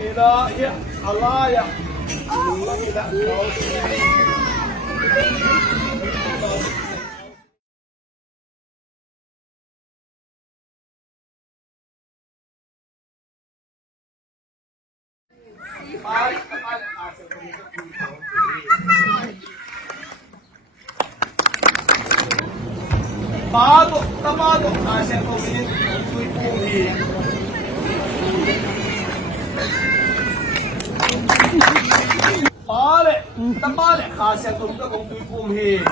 إلهي الله يا الله إلى bago, tabago, kasi ito pinituwi-tuwi. Pare, tapale, kasi ito pinituwi-tuwi.